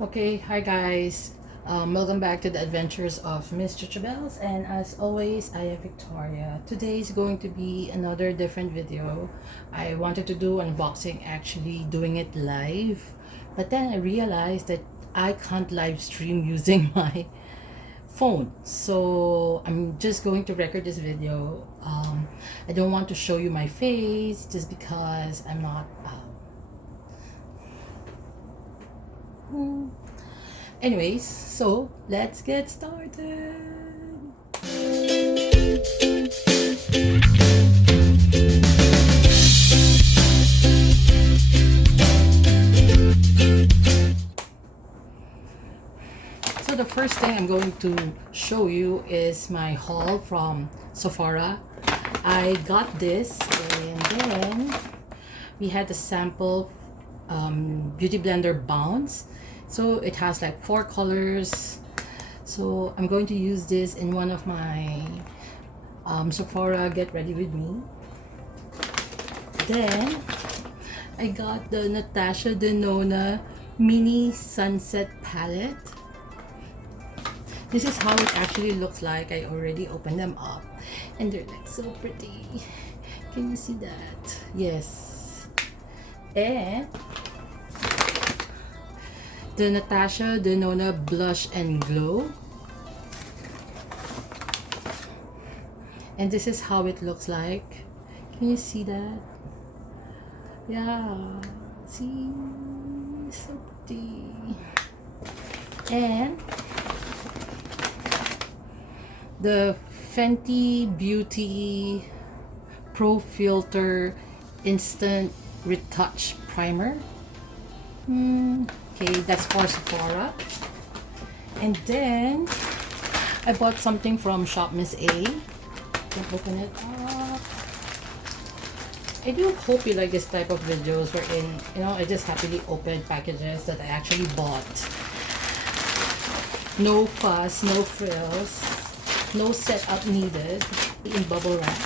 Okay, hi guys. Welcome back to the Adventures of Miss Chuchubells, and as always, I am Victoria. Today is going to be another different video. I wanted to do unboxing, actually doing it live, but then I realized that I can't live stream using my phone, so I'm just going to record this video. I don't want to show you my face just because I'm not anyways, so let's get started. So the first thing I'm going to show you is my haul from Sephora. I got this, and then we had the sample beauty blender bounce. So it has like 4 colors. So I'm going to use this in one of my Sephora Get Ready With Me. Then I got the Natasha Denona Mini Sunset Palette. This is how it actually looks like. I already opened them up and they're like so pretty. Can you see that? Yes. And the Natasha Denona Blush and Glow. And this is how it looks like. Can you see that? Yeah. See? So pretty. And the Fenty Beauty Pro Filter Instant Retouch Primer. Okay, that's for Sephora. And then I bought something from Shop Miss A. Can open it up. I do hope you like this type of videos wherein, I just happily open packages that I actually bought. No fuss, no frills, no setup needed, in bubble wrap.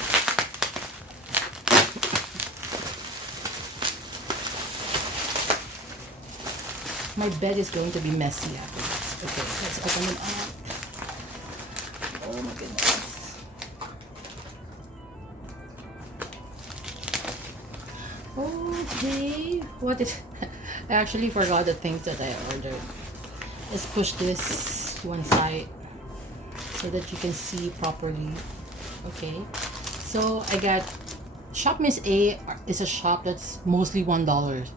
My bed is going to be messy after this. Okay, let's open it up. Oh my goodness. Okay, what is... I actually forgot the things that I ordered. Let's push this to one side so that you can see properly. Okay, so I got... Shop Miss A is a shop that's mostly $1.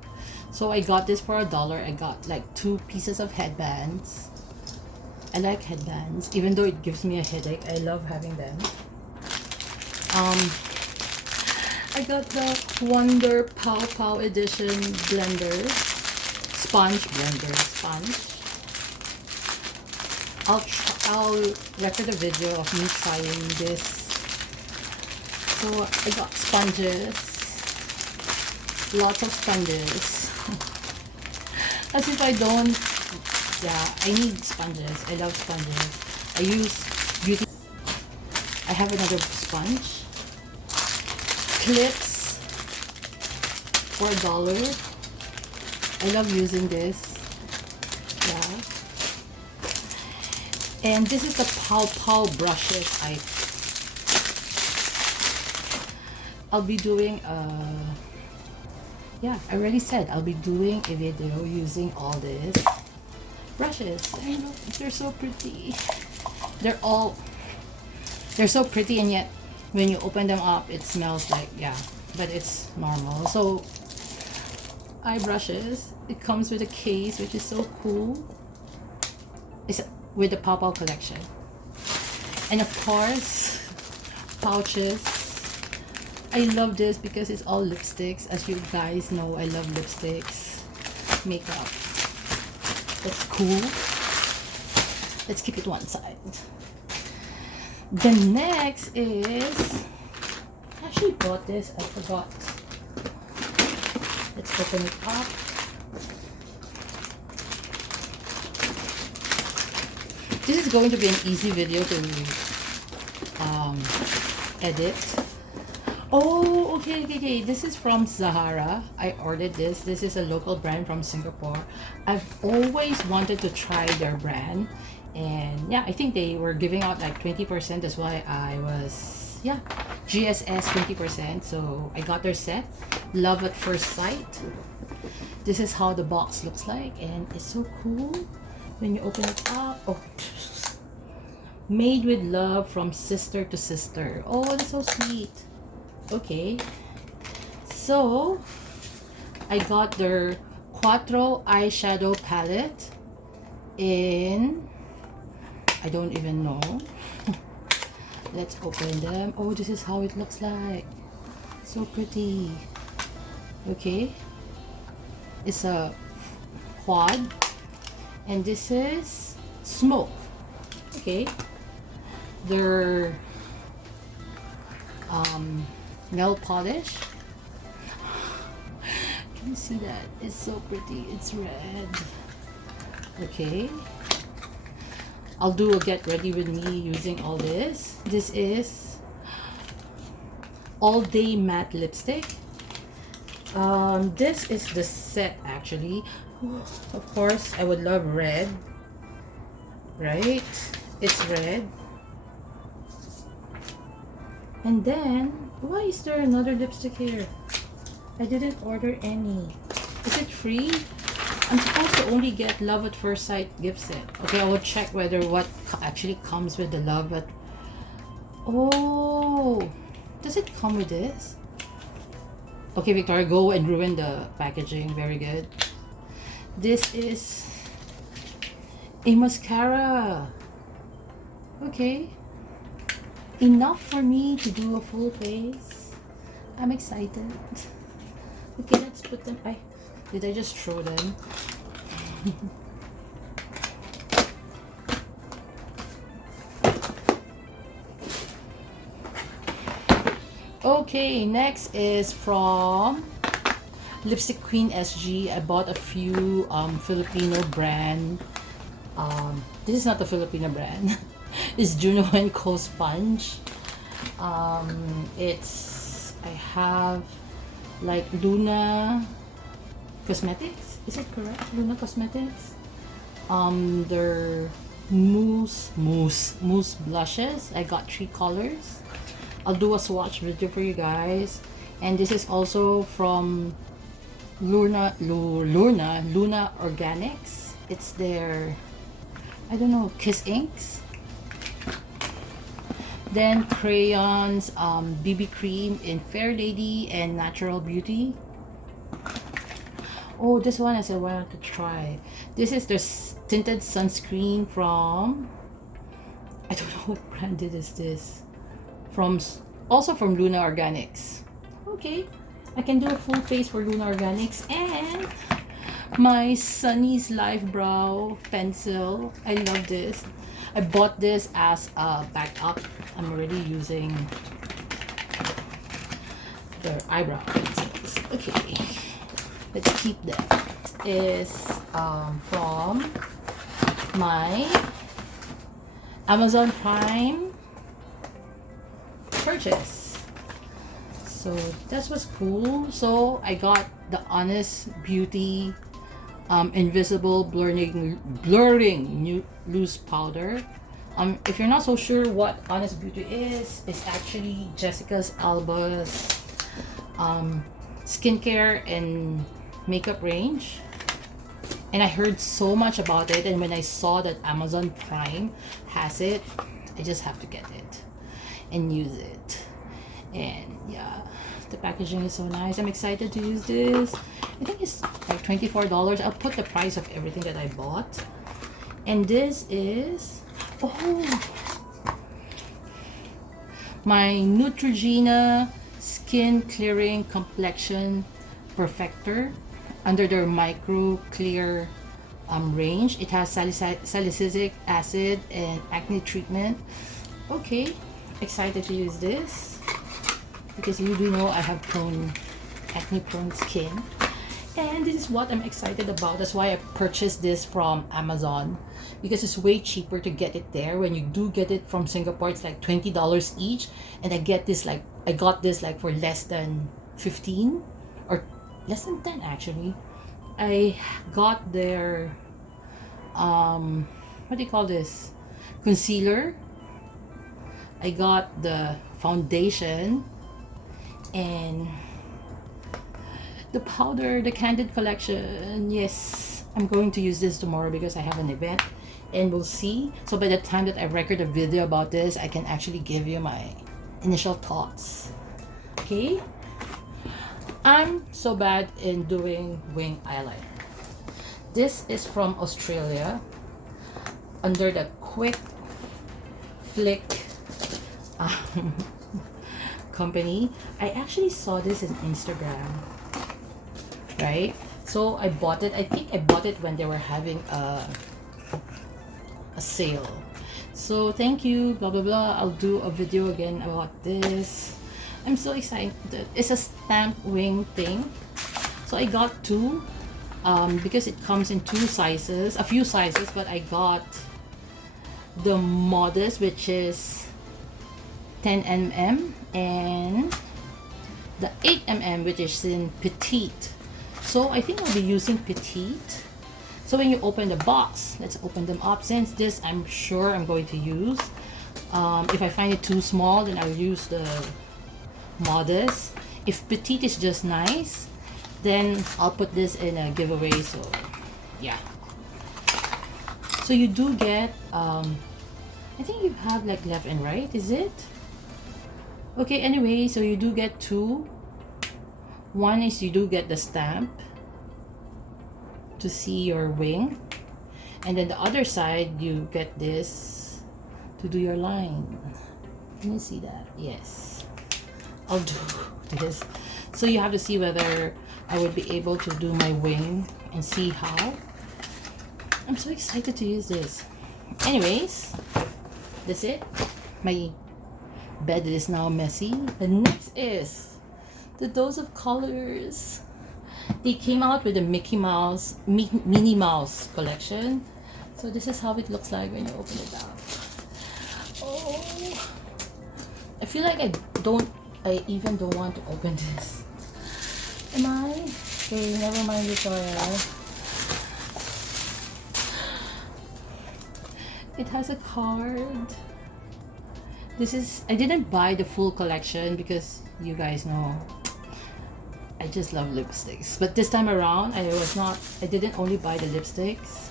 So I got this for $1. I got like 2 pieces of headbands. I like headbands, even though it gives me a headache. I love having them. I got the Wonder Pow Pow Edition blender, sponge blender, sponge. I'll record a video of me trying this. So I got sponges, lots of sponges. As if I don't. Yeah, I need sponges. I love sponges. I use beauty. I have another sponge. Clips for $1. I love using this. Yeah. And this is the Pow Pow brushes. I'll be doing yeah, I already said I'll be doing a video using all these brushes. And look, they're so pretty. They're so pretty, and yet when you open them up it smells like, yeah, but it's normal. So eye brushes, it comes with a case, which is so cool. It's with the Pow Pow collection. And of course, pouches. I love this because it's all lipsticks. As you guys know, I love lipsticks, makeup. That's cool. Let's keep it one side. The next is... I actually bought this. I forgot. Let's open it up. This is going to be an easy video to edit. Oh, okay. This is from Zahara. I ordered this. This is a local brand from Singapore. I've always wanted to try their brand, and yeah, I think they were giving out like 20%. That's why I was, yeah, GSS 20%. So I got their set, Love at First Sight. This is how the box looks like, and it's so cool when you open it up. Oh, made with love from sister to sister. Oh, that's so sweet. Okay, so I got their Quattro eyeshadow palette in, I don't even know. Let's open them. Oh, this is how it looks like. So pretty. Okay, it's a quad, and this is Smoke. Okay, their nail polish. Can you see that? It's so pretty. It's red. Okay, I'll do a get ready with me using all this. This is All Day Matte Lipstick. This is the set actually. Of course, I would love red, right? It's red. And then, why is there another lipstick here? I didn't order any. Is it free? I'm supposed to only get Love at First Sight gift set. Okay, I will check whether what actually comes with the Love at... Oh, does it come with this? Okay, Victoria, go and ruin the packaging. Very good. This is a mascara. Okay. Enough for me to do a full face. I'm excited. Okay, let's put them... Did I just throw them? Okay, next is from Lipstickqueensg. I bought a few Filipino brand. This is not the Filipino brand. It's Juno and Co sponge. I have like Luna Cosmetics. Is it correct? Luna Cosmetics. Their mousse blushes. I got 3 colors. I'll do a swatch video for you guys. And this is also from Luna Organics. It's their, I don't know, Kiss Inks. Then crayons, BB cream in Fair Lady and Natural Beauty. Oh, this one I wanted to try. This is the tinted sunscreen from, I don't know what brand it is this. Also from Luna Organics. Okay, I can do a full face for Luna Organics. And my Sunny's Life Brow Pencil. I love this. I bought this as a backup. I'm already using their eyebrow pencils. Okay, let's keep that. Is from my Amazon Prime purchase. So that was cool. So I got the Honest Beauty Invisible Blurring Loose Powder. If you're not so sure what Honest Beauty is, it's actually Jessica Alba's skincare and makeup range. And I heard so much about it, and when I saw that Amazon Prime has it, I just have to get it and use it. And yeah, the packaging is so nice. I'm excited to use this. I think it's like $24. I'll put the price of everything that I bought. And this is, oh, my Neutrogena Skin Clearing Complexion Perfector under their Micro Clear range. It has salicylic acid and acne treatment. Okay, excited to use this because you do know I have acne prone skin. And this is what I'm excited about. That's why I purchased this from Amazon, because it's way cheaper to get it there. When you do get it from Singapore, it's like $20 each, and I got this like for less than 15 or less than 10 actually. I got their what do you call this, concealer. I got the foundation and the powder, the Candid collection. Yes, I'm going to use this tomorrow because I have an event and we'll see. So by the time that I record a video about this, I can actually give you my initial thoughts. Okay, I'm so bad in doing wing eyeliner. This is from Australia under the Quick Flick company. I actually saw this in Instagram, right? So I bought it. I think I bought it when they were having a sale. So thank you, blah blah blah. I'll do a video again about this. I'm so excited. It's a stamp wing thing. So I got two because it comes in two sizes, a few sizes, but I got the modest, which is 10 mm, and the 8 mm, which is in petite. So I think I'll be using petite. So when you open the box, let's open them up. Since this I'm sure I'm going to use, if I find it too small, then I'll use the modest. If petite is just nice, then I'll put this in a giveaway. So yeah, so you do get I think you have like left and right, is it? Okay, anyway, so you do get two. One is you do get the stamp to see your wing, and then the other side you get this to do your line. Can you see that? Yes, I'll do this. So you have to see whether I would be able to do my wing and see how. I'm so excited to use this. Anyways, that's it. My bed is now messy. The next is the Dose of Colors. They came out with the Mickey Mouse, Minnie Mouse collection. So this is how it looks like when you open it up. Oh, I feel like I even don't want to open this. Am I? Okay, never mind, Zahara. It has a card. This is, I didn't buy the full collection because you guys know I just love lipsticks. But this time around, I didn't only buy the lipsticks,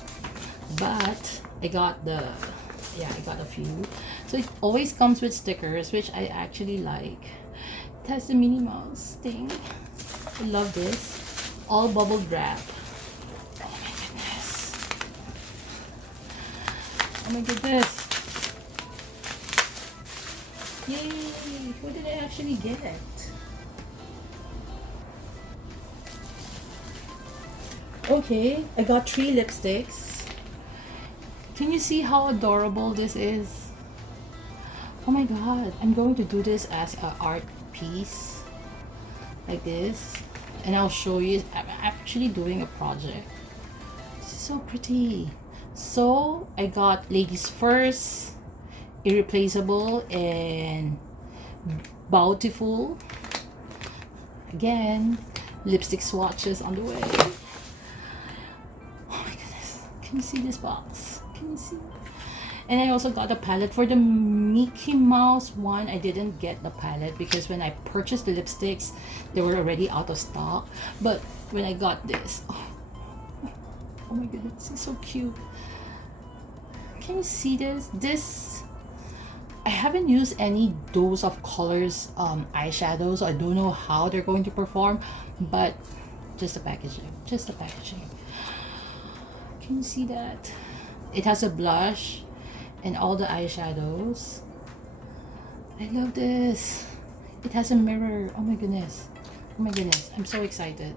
but I got I got a few. So it always comes with stickers, which I actually like. It has the Minnie Mouse thing. I love this. All bubble wrap. Oh my goodness. Oh my goodness. Yay! What did I actually get? Okay, I got 3 lipsticks. Can you see how adorable this is? Oh my god, I'm going to do this as an art piece. Like this. And I'll show you. I'm actually doing a project. This is so pretty. So, I got Ladies First, Irreplaceable, and Bountiful. Again, lipstick swatches on the way. Oh my goodness. Can you see this box? Can you see? And I also got a palette for the Mickey Mouse one. I didn't get the palette because when I purchased the lipsticks, they were already out of stock. But when I got this, oh my goodness, it's so cute. Can you see this? This, I haven't used any Dose of Colors eyeshadows. So I don't know how they're going to perform, but just the packaging. Just the packaging. Can you see that? It has a blush and all the eyeshadows. I love this. It has a mirror. Oh my goodness. Oh my goodness. I'm so excited.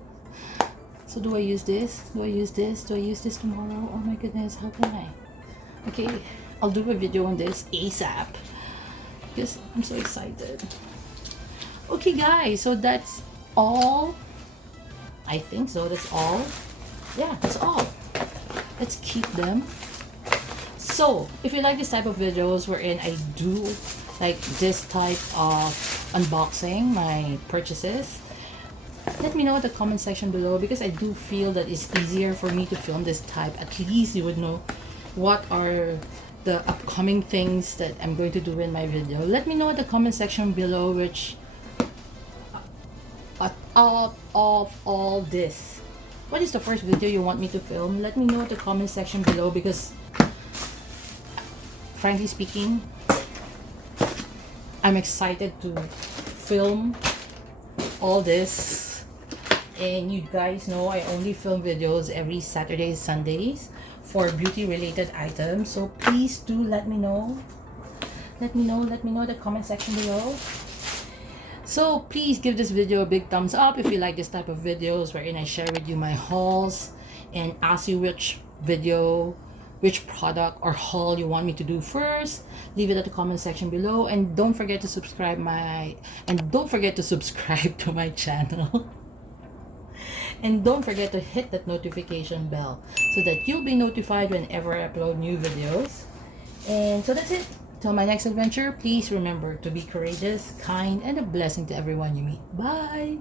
So do I use this? Do I use this? Do I use this tomorrow? Oh my goodness. How can I? Okay. I'll do a video on this ASAP. Because I'm so excited. Okay guys. So that's all. I think so. That's all. Yeah, that's all. Let's keep them. So, if you like this type of videos wherein I do like this type of unboxing, my purchases, let me know in the comment section below, because I do feel that it's easier for me to film this type. At least you would know what are the upcoming things that I'm going to do in my video. Let me know in the comment section below which out of all this, what is the first video you want me to film. Let me know in the comment section below, because frankly speaking, I'm excited to film all this. And you guys know I only film videos every Saturdays, Sundays for beauty related items. So please do let me know. Let me know in the comment section below. So please give this video a big thumbs up if you like this type of videos wherein I share with you my hauls and ask you which video, which product or haul you want me to do first. Leave it at the comment section below, and don't forget to subscribe to my channel. And don't forget to hit that notification bell so that you'll be notified whenever I upload new videos. And so that's it. Till my next adventure, please remember to be courageous, kind, and a blessing to everyone you meet. Bye!